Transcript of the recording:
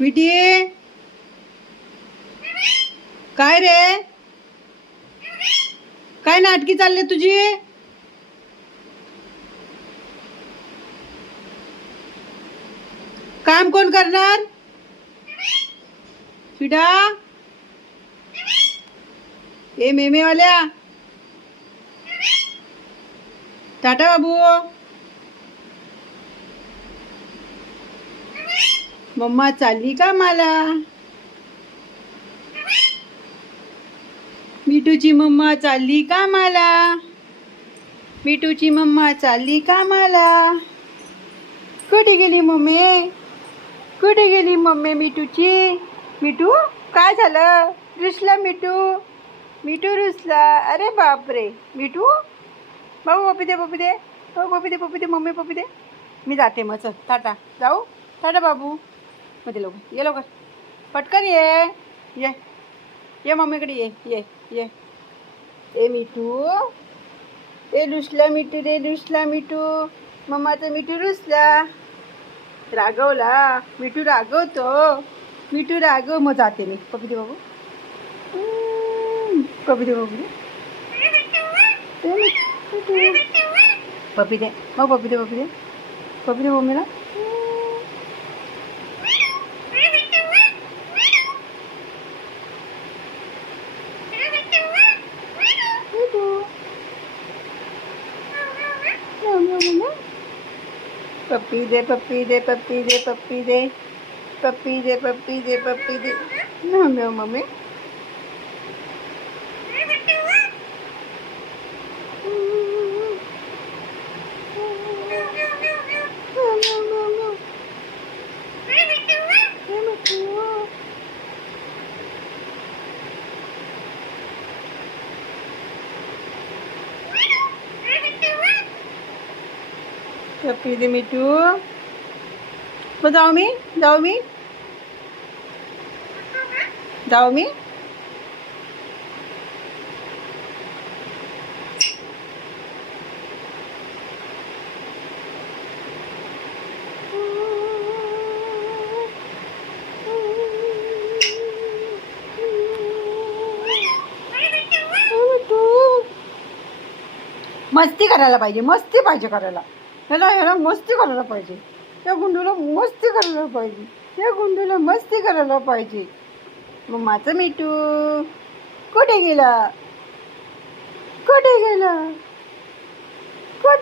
स्वीटी, काय रे? काय नाटकी चालले तुझी? काम कोण करणार? स्वीटा, ए मेमेवाल्या, टाटा बाबू. मम्मा चालली का मला? मिठूची मम्मा चालली का मला? मिठूची मम्मा चालली का मला? कुठे गेली मम्मी? कुठे गेली मम्मी मिठूची? मिठू, काय झालं? रुसला मिठू? मिठू रुसला? अरे बापरे. मिठू, बाबू पप्पी दे, पप्पी दे, हो पप्पी दे, पप्पी दे, मम्मी पप्पी दे. मी जाते मग, चल टाटा. जाऊ? टाटा बाबू. मध्ये लवकर ये, लवकर पटकन ये. ये मम्मीकडे ये. ए मिठू, ए रुसला मिठू रे, रुसला मिठू. मम्माचं मिठू रुसला, रागवला. मिठू रागवतो. मिठू रागव. मग जाते मी. पप्पी दे बाबू. पप्पी दे बाबू. पप्पी दे, हो पप्पी दे, पप्पी दे, पप्पी दे मम्मीला. पप्पी दे, पप्पी दे, पप्पी दे, पप्पी दे, पप्पी दे, पप्पी दे, पप्पी दे. मम्मी पप्पी दे मिठू. मग जाऊ मी? मस्ती करायला पाहिजे, मस्ती पाहिजे करायला. ह्याला मस्ती करायला पाहिजे. त्या गुंडूला मस्ती करायला पाहिजे. त्या गुंडूला मस्ती करायला पाहिजे. मग माझं मिठू कुठे गेला? कुठे गेला? कुठे